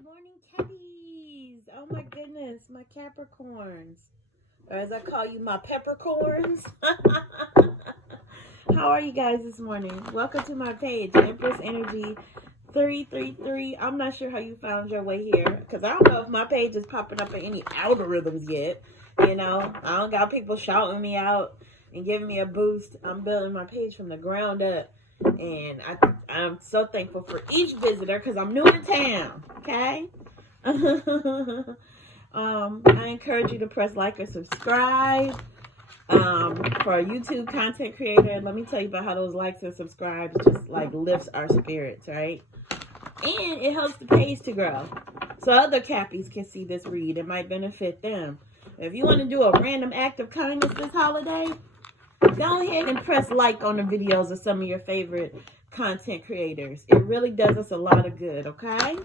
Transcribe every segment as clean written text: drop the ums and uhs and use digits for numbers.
Good morning, Cappies. Oh my goodness, my Capricorns. Or as I call you, my Peppercorns. How are you guys this morning? Welcome to my page, Empress Energy 333. I'm not sure how you found your way here, because I don't know if my page is popping up in any algorithms yet. You know, I don't got people shouting me out and giving me a boost. I'm building my page from the ground up. And I'm so thankful for each visitor because I'm new in town. Okay. I encourage you to press like or subscribe. For a YouTube content creator, let me tell you about how those likes and subscribes just like lifts our spirits, right? And it helps the page to grow. So other Cappies can see this read. It might benefit them. If you want to do a random act of kindness this holiday, go ahead and press like on the videos of some of your favorite content creators. It really does us a lot of good, okay?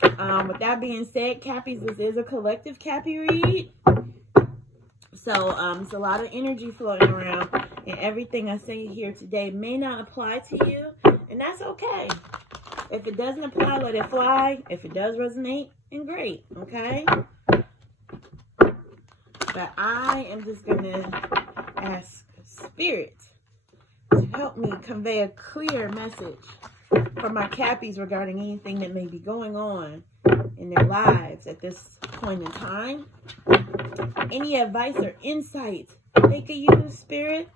With that being said, Cappies, this is a collective Cappy read. So it's a lot of energy floating around, and everything I say here today may not apply to you, and that's okay. If it doesn't apply, let it fly. If it does resonate, then great, okay? But I am just going to ask Spirit to help me convey a clear message for my Cappies regarding anything that may be going on in their lives at this point in time. Any advice or insight they could use, Spirit,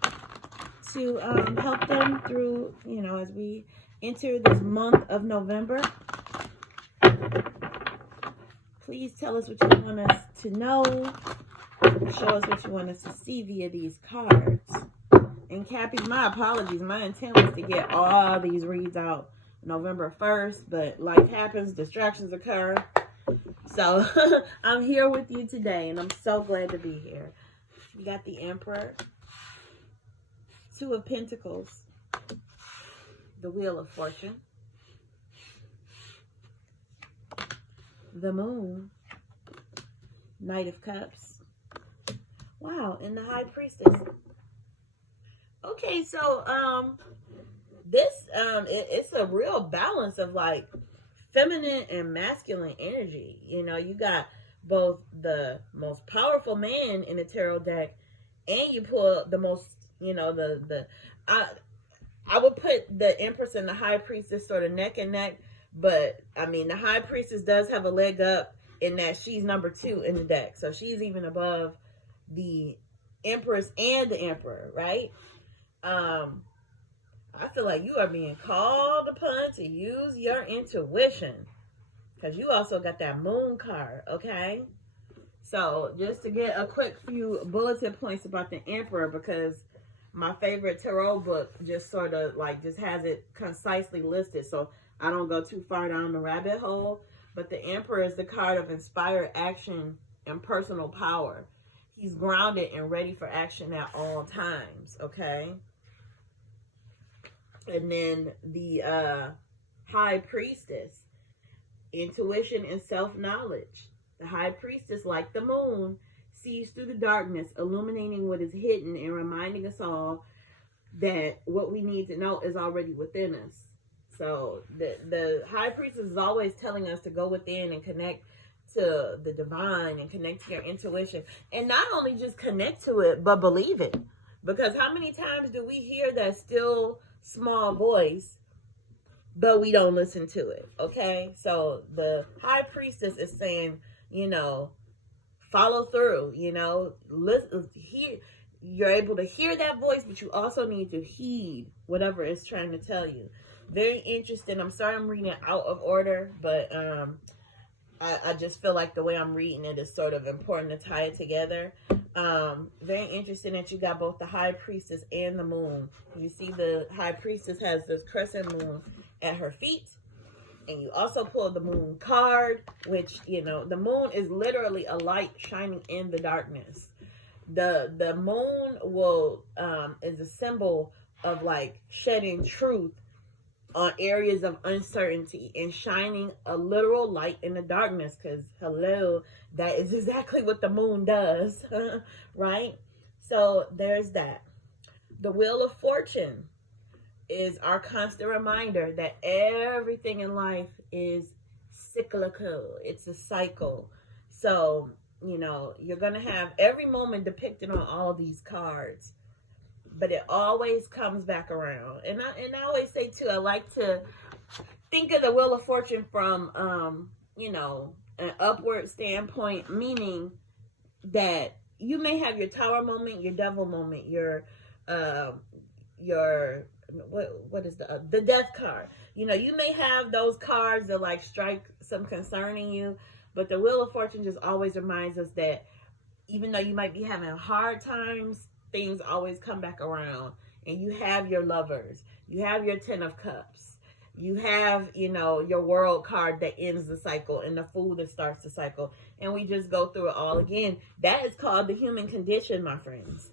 to help them through, as we enter this month of November. Please tell us what you want us to know. Show us what you want us to see via these cards. And Cappies, my apologies. My intent was to get all these reads out November 1st, but life happens, distractions occur. So I'm here with you today, and I'm so glad to be here. You got the Emperor, Two of Pentacles, the Wheel of Fortune, the Moon, Knight of Cups. Wow, and the High Priestess. Okay, so this it's a real balance of like feminine and masculine energy. You got both the most powerful man in the tarot deck, and you pull the most, I would put the Empress and the High Priestess sort of neck and neck, but I mean the High Priestess does have a leg up in that she's number 2 in the deck, so she's even above the Empress and the Emperor, right? I feel like you are being called upon to use your intuition, because you also got that Moon card, okay? So just to get a quick few bulletin points about the Emperor, because my favorite tarot book just sort of like just has it concisely listed, so I don't go too far down the rabbit hole. But the Emperor is the card of inspired action and personal power. He's grounded and ready for action at all times, okay? And then the High Priestess, intuition and self-knowledge. The High Priestess, like the Moon, sees through the darkness, illuminating what is hidden and reminding us all that what we need to know is already within us. So the High Priestess is always telling us to go within and connect to the divine and connect to your intuition. And not only just connect to it, but believe it. Because how many times do we hear that still small voice, but we don't listen to it, okay? So the High Priestess is saying, follow through, listen, hear. You're able to hear that voice, but you also need to heed whatever it's trying to tell you. Very interesting. I'm sorry I'm reading it out of order, but I just feel like the way I'm reading it is sort of important to tie it together. Very interesting that you got both the High Priestess and the Moon. You see the High Priestess has this crescent moon at her feet, and you also pull the Moon card, which, the moon is literally a light shining in the darkness. The moon will is a symbol of like shedding truth on areas of uncertainty and shining a literal light in the darkness, because hello, that is exactly what the moon does. Right? So there's that. The Wheel of Fortune is our constant reminder that everything in life is cyclical. It's a cycle. So, you know, you're going to have every moment depicted on all these cards, but it always comes back around. And I always say too, I like to think of the Wheel of Fortune from, you know, an upward standpoint, meaning that you may have your Tower moment, your Devil moment, your what is the Death card. You know, you may have those cards that like strike some concern in you, but the Wheel of Fortune just always reminds us that even though you might be having hard times, things always come back around. And you have your Lovers, you have your Ten of Cups, you have, you know, your World card that ends the cycle, and the Fool that starts the cycle. And we just go through it all again. That is called the human condition, my friends.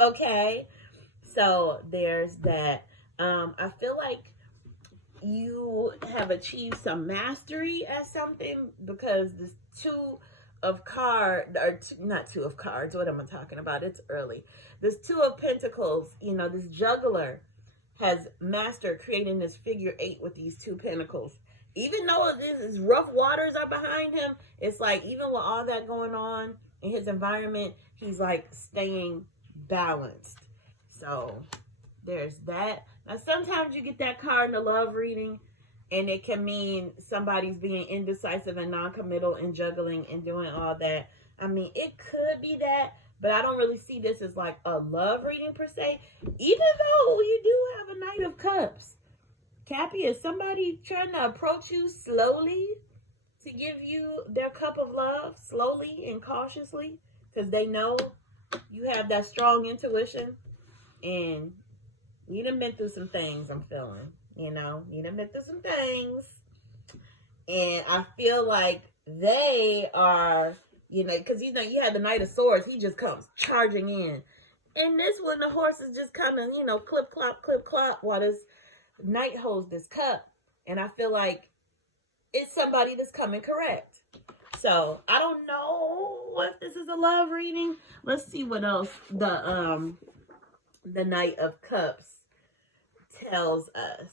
Okay? So there's that. I feel like you have achieved some mastery at something, because this Two of Cards, or not Two of Cards, what am I talking about? It's early. This Two of Pentacles, you know, this juggler has mastered creating this figure 8 with these 2 pentacles. Even though this rough waters are behind him, it's like even with all that going on in his environment, he's like staying balanced. So there's that. Now sometimes you get that card in the love reading, and it can mean somebody's being indecisive and non-committal and juggling and doing all that. I mean, it could be that, but I don't really see this as like a love reading per se, even though you do have a Knight of Cups. Cappy, is somebody trying to approach you slowly to give you their cup of love, slowly and cautiously, because they know you have that strong intuition, and you done been through some things, I'm feeling. You know, you done been through some things, and I feel like they are, you know, because, you know, you had the Knight of Swords, he just comes charging in. And this one, the horse is just kind of, you know, clip, clop, while this Knight holds this cup. And I feel like it's somebody that's coming correct. So, I don't know if this is a love reading. Let's see what else the Knight of Cups tells us.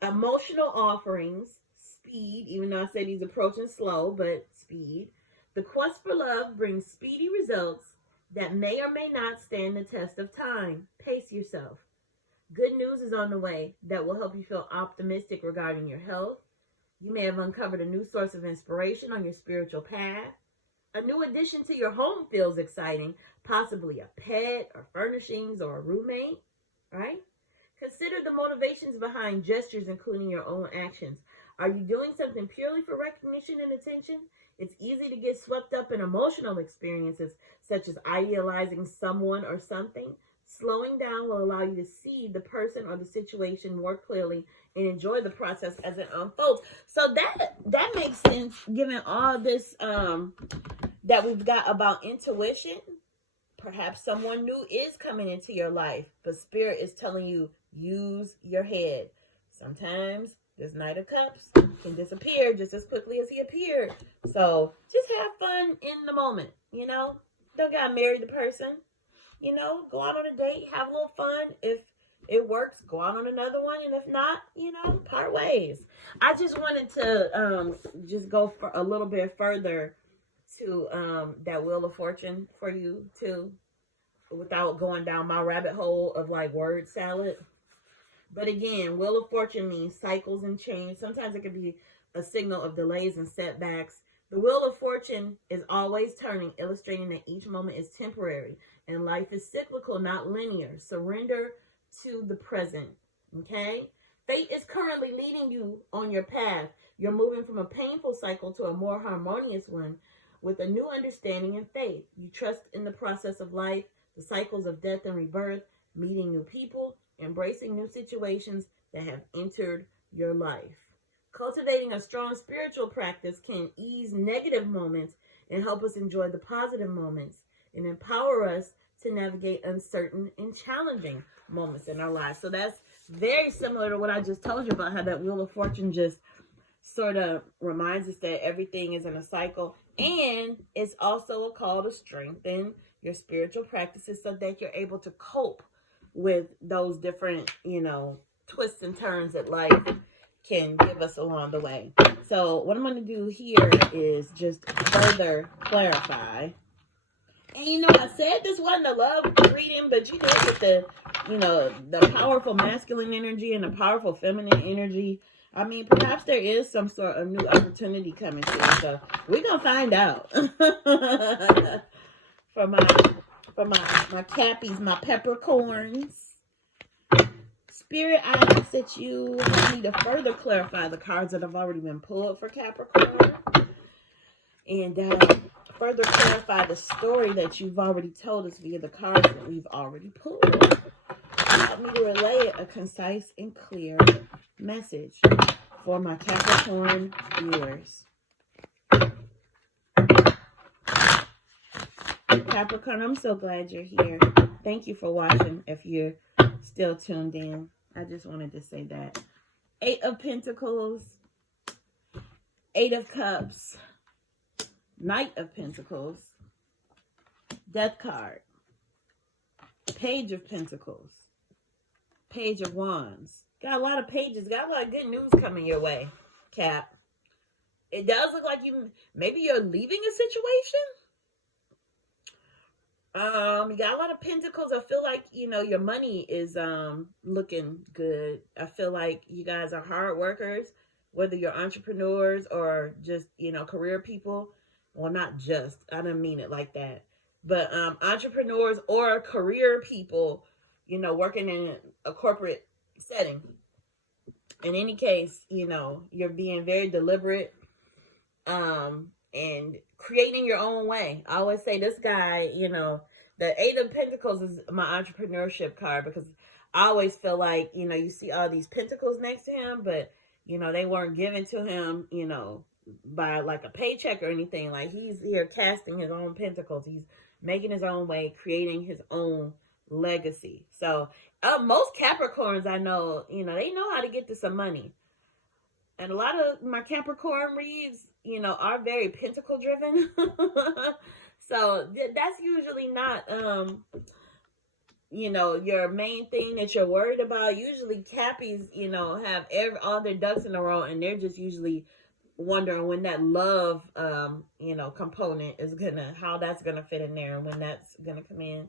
Emotional offerings, speed, even though I said he's approaching slow, but speed. The quest for love brings speedy results that may or may not stand the test of time. Pace yourself. Good news is on the way that will help you feel optimistic regarding your health. You may have uncovered a new source of inspiration on your spiritual path. A new addition to your home feels exciting, possibly a pet or furnishings or a roommate, right? Consider the motivations behind gestures, including your own actions. Are you doing something purely for recognition and attention? It's easy to get swept up in emotional experiences, such as idealizing someone or something. Slowing down will allow you to see the person or the situation more clearly and enjoy the process as it unfolds. So that makes sense, given all this that we've got about intuition. Perhaps someone new is coming into your life, but Spirit is telling you, use your head. Sometimes this Knight of Cups can disappear just as quickly as he appeared. So just have fun in the moment, you know? Don't gotta marry the person. You know, go out on a date, have a little fun. If it works, go out on another one. And if not, you know, part ways. I just wanted to just go for a little bit further to that Wheel of Fortune for you too, without going down my rabbit hole of like word salad. But again, Wheel of Fortune means cycles and change. Sometimes it can be a signal of delays and setbacks. The Wheel of Fortune is always turning, illustrating that each moment is temporary and life is cyclical, not linear. Surrender to the present, okay? Fate is currently leading you on your path. You're moving from a painful cycle to a more harmonious one with a new understanding and faith. You trust in the process of life, the cycles of death and rebirth, meeting new people, embracing new situations that have entered your life. Cultivating a strong spiritual practice can ease negative moments and help us enjoy the positive moments and empower us to navigate uncertain and challenging moments in our lives. So that's very similar to what I just told you about, how that Wheel of Fortune just sort of reminds us that everything is in a cycle. And it's also a call to strengthen your spiritual practices so that you're able to cope with those different, you know, twists and turns that life can give us along the way. So what I'm going to do here is just further clarify. And you know, I said this wasn't a love reading, but you did get the, you know, the powerful masculine energy and the powerful feminine energy. I mean, perhaps there is some sort of new opportunity coming to you. So we're going to find out. for my Cappies, my Peppercorns. Spirit, I ask that you help me to further clarify the cards that have already been pulled for Capricorn. And further clarify the story that you've already told us via the cards that we've already pulled. Help me to relay a concise and clear message for my Capricorn viewers. Capricorn, I'm so glad you're here. Thank you for watching. If you're still tuned in, I just wanted to say that. 8 of Pentacles, 8 of Cups, Knight of Pentacles, Death card, Page of Pentacles, Page of Wands. Got a lot of pages. Got a lot of good news coming your way, Cap. It does look like maybe you're leaving a situation. You got a lot of pentacles. I feel like, you know, your money is looking good. I feel like you guys are hard workers, whether you're entrepreneurs or just, you know, career people. Well, not just, I didn't mean it like that. But entrepreneurs or career people, you know, working in a corporate setting. In any case, you know, you're being very deliberate and creating your own way. I always say this guy, you know, the 8 of Pentacles is my entrepreneurship card, because I always feel like, you know, you see all these pentacles next to him, but, you know, they weren't given to him, you know, by like a paycheck or anything. Like, he's here casting his own pentacles. He's making his own way, creating his own legacy. So most Capricorns I know, you know, they know how to get to some money. And a lot of my Capricorn reads, you know, are very pentacle driven. So that's usually not, you know, your main thing that you're worried about. Usually Cappies, you know, have all their ducks in a row, and they're just usually wondering when that love, you know, component is how that's gonna fit in there and when that's gonna come in.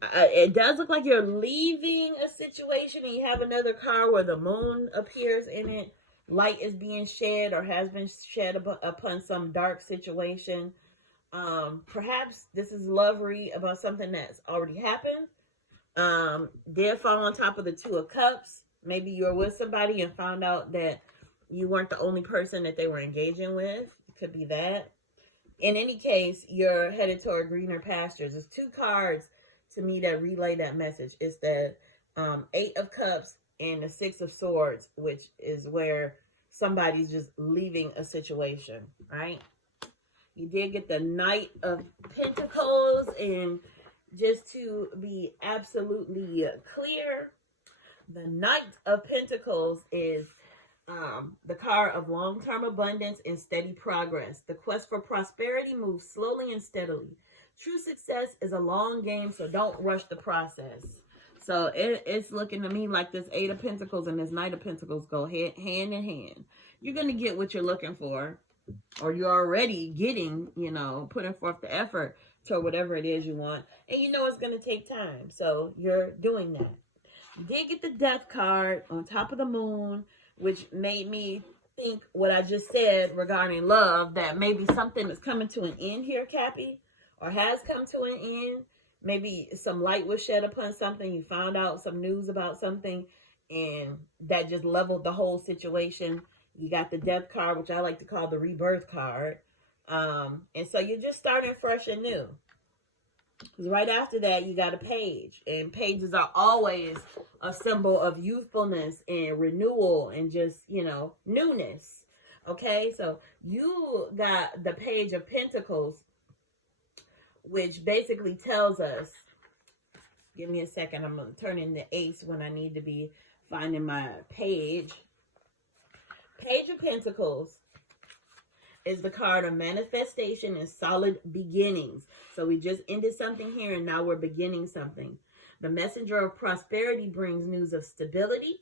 It does look like you're leaving a situation, and you have another card where the moon appears in it. Light is being shed or has been shed upon some dark situation. Perhaps this is love read about something that's already happened. Did fall on top of the 2 of Cups. Maybe you were with somebody and found out that you weren't the only person that they were engaging with. It could be that. In any case, you're headed toward greener pastures. There's 2 cards to me that relay that message. It's the 8 of Cups and the 6 of Swords, which is where somebody's just leaving a situation, right? You did get the Knight of Pentacles, and just to be absolutely clear, the Knight of Pentacles is the card of long-term abundance and steady progress. The quest for prosperity moves slowly and steadily. True success is a long game, so don't rush the process. So it's looking to me like this 8 of Pentacles and this Knight of Pentacles go hand in hand. You're going to get what you're looking for, or you're already getting, you know, putting forth the effort to whatever it is you want. And you know it's going to take time, so you're doing that. You did get the Death card on top of the moon, which made me think what I just said regarding love, that maybe something is coming to an end here, Cappy, or has come to an end. Maybe some light was shed upon something. You found out some news about something, and that just leveled the whole situation. You got the Death card, which I like to call the rebirth card. And so you're just starting fresh and new. Because right after that, you got a Page. And pages are always a symbol of youthfulness and renewal and just, you know, newness. Okay, so you got the Page of Pentacles, which basically tells us, give me a second, I'm going to turn in the Ace when I need to be finding my page. Page of Pentacles is the card of manifestation and solid beginnings. So we just ended something here, and now we're beginning something. The messenger of prosperity brings news of stability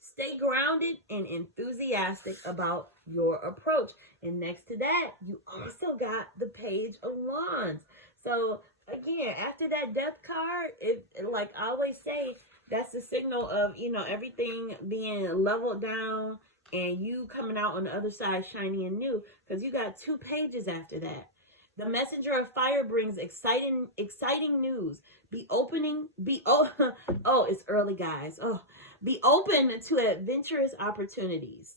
Stay grounded and enthusiastic about your approach. And next to that, you also got the Page of Wands. So again, after that Death card, like I always say, that's the signal of, you know, everything being leveled down and you coming out on the other side shiny and new, because you got 2 pages after that. The messenger of fire brings exciting news. Oh, it's early, guys. Oh, be open to adventurous opportunities.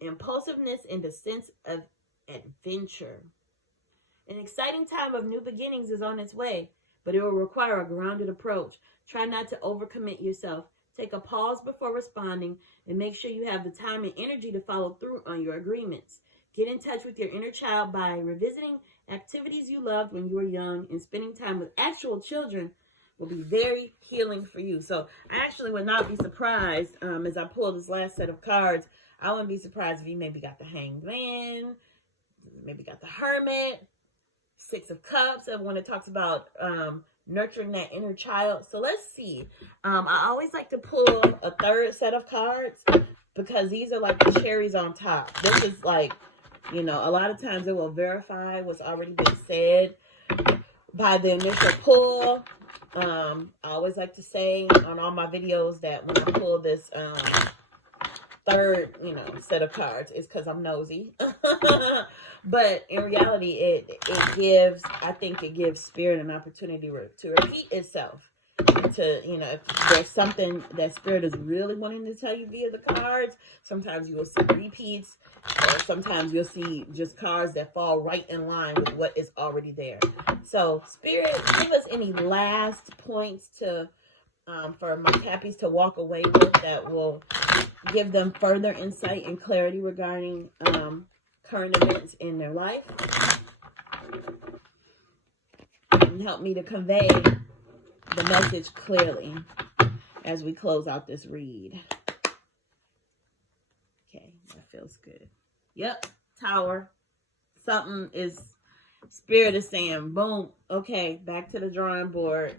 Impulsiveness and the sense of adventure. An exciting time of new beginnings is on its way, but it will require a grounded approach. Try not to overcommit yourself. Take a pause before responding and make sure you have the time and energy to follow through on your agreements. Get in touch with your inner child by revisiting activities you loved when you were young, and spending time with actual children will be very healing for you. So I actually would not be surprised as I pull this last set of cards. I wouldn't be surprised if you maybe got the Hanged Man, maybe got the Hermit, 6 of Cups, and when it talks about nurturing that inner child. So let's see. I always like to pull a 3rd set of cards because these are like the cherries on top. This is like, you know, a lot of times it will verify what's already been said by the initial pull. I always like to say on all my videos that when I pull this 3rd, you know, set of cards, it's because I'm nosy. But in reality, I think it gives spirit an opportunity to repeat itself. To, you know, if there's something that spirit is really wanting to tell you via the cards, sometimes you will see repeats, or sometimes you'll see just cards that fall right in line with what is already there. So spirit, give us any last points to for my Cappies to walk away with that will give them further insight and clarity regarding current events in their life, and help me to convey the message clearly as we close out this read. Okay, that feels good. Yep, Tower. Something is, spirit is saying, boom, okay, back to the drawing board.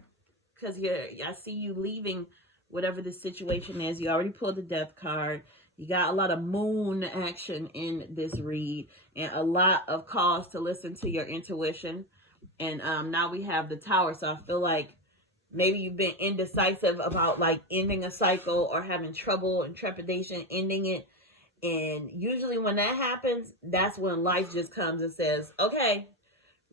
Because I see you leaving whatever the situation is. You already pulled the Death card. You got a lot of moon action in this read, and a lot of calls to listen to your intuition. And now we have the Tower. So I feel like maybe you've been indecisive about like ending a cycle or having trouble and trepidation ending it. And usually when that happens, that's when life just comes and says, okay,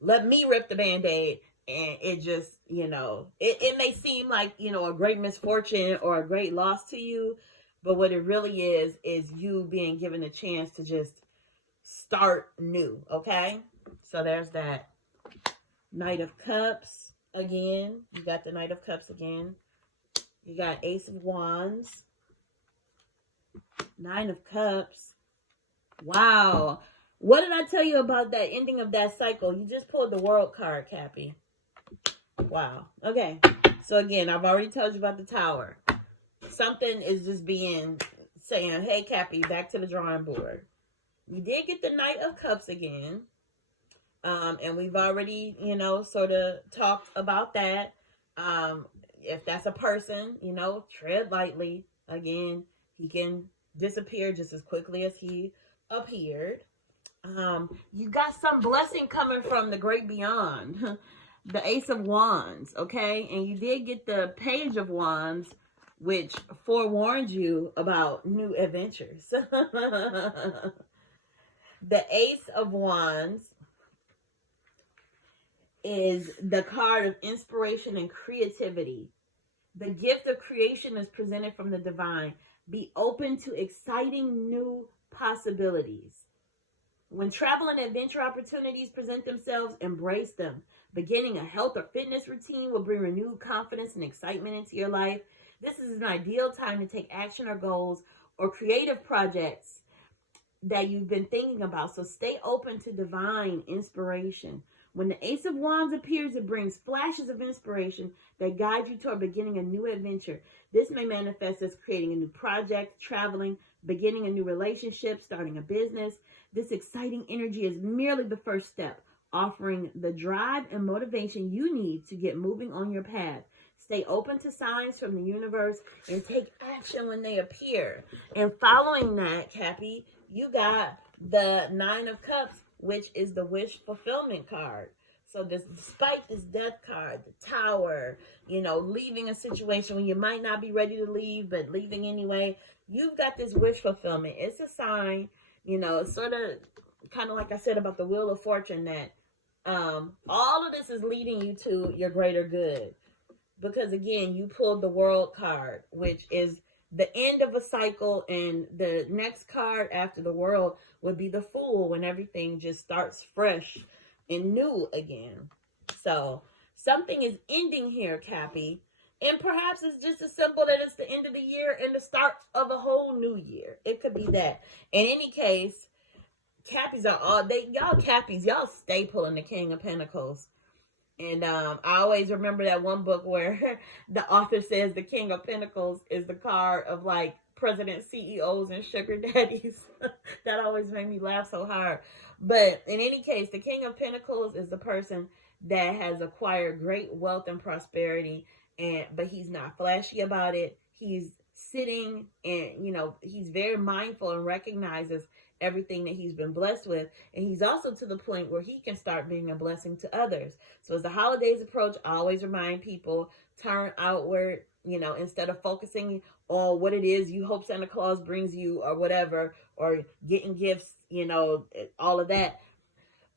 let me rip the Band-Aid. And it just, you know, it may seem like, you know, a great misfortune or a great loss to you. But what it really is you being given a chance to just start new. Okay. So there's that. Knight of Cups again. You got the Knight of Cups again. You got Ace of Wands. 9 of Cups. Wow. What did I tell you about that ending of that cycle? You just pulled the World card, Cappy. Wow. Okay. So again, I've already told you about the Tower. Something is just saying, hey, Cappy, back to the drawing board. You did get the Knight of Cups again. And we've already, you know, sort of talked about that. If that's a person, you know, tread lightly. Again, he can disappear just as quickly as he appeared. You got some blessing coming from the great beyond. The Ace of Wands, okay? And you did get the Page of Wands, which forewarned you about new adventures. The Ace of Wands is the card of inspiration and creativity. The gift of creation is presented from the divine. Be open to exciting new possibilities. When travel and adventure opportunities present themselves, embrace them. Beginning a health or fitness routine will bring renewed confidence and excitement into your life. This is an ideal time to take action or goals or creative projects that you've been thinking about. So stay open to divine inspiration. When the Ace of Wands appears, it brings flashes of inspiration that guide you toward beginning a new adventure. This may manifest as creating a new project, traveling, beginning a new relationship, starting a business. This exciting energy is merely the first step, offering the drive and motivation you need to get moving on your path. Stay open to signs from the universe and take action when they appear. And following that, Cappy, you got the Nine of Cups, which is the wish fulfillment card. So despite this death card, the Tower, you know, leaving a situation when you might not be ready to leave, but leaving anyway, you've got this wish fulfillment. It's a sign, you know, it's sort of kind of like I said about the Wheel of Fortune, that all of this is leading you to your greater good. Because again, you pulled the World card, which is the end of a cycle, and the next card after the World would be the Fool, when everything just starts fresh and new again. So something is ending here, Cappy, and perhaps it's just as simple that it's the end of the year and the start of a whole new year. It could be that. In any case, Cappies are all y'all Cappies, y'all stay pulling the King of Pentacles. And I always remember that one book where the author says the King of Pentacles is the card of like president, CEOs, and sugar daddies. That always made me laugh so hard. But in any case, the King of Pentacles is the person that has acquired great wealth and prosperity, but he's not flashy about it. He's sitting and, you know, he's very mindful and recognizes everything that he's been blessed with, and he's also to the point where he can start being a blessing to others. So as the holidays approach, I always remind people, turn outward, you know, instead of focusing on what it is you hope Santa Claus brings you or whatever, or getting gifts, you know, all of that.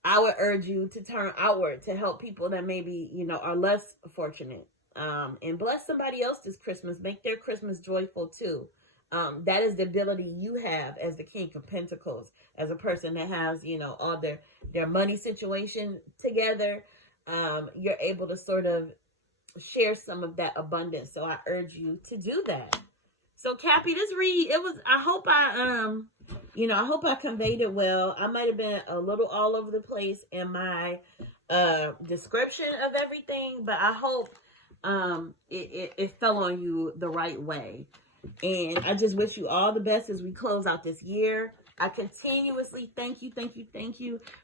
I would urge you to turn outward to help people that maybe, you know, are less fortunate, and bless somebody else this Christmas. Make their Christmas joyful too. That is the ability you have as the King of Pentacles, as a person that has, you know, all their money situation together. You're able to sort of share some of that abundance. So I urge you to do that. So Cappy, this read, I hope I conveyed it well. I might have been a little all over the place in my description of everything, but I hope it fell on you the right way. And I just wish you all the best as we close out this year. I continuously thank you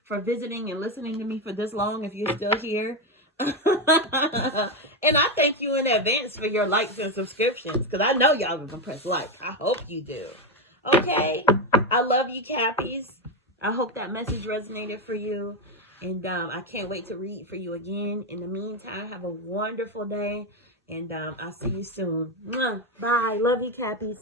for visiting and listening to me for this long, if you're still here. And I thank you in advance for your likes and subscriptions, because I know y'all are gonna press like. I hope you do. Okay, I love you, Cappies. I hope that message resonated for you, and I can't wait to read for you again. In the meantime, have a wonderful day, and I'll see you soon. Bye. Love you, Cappies.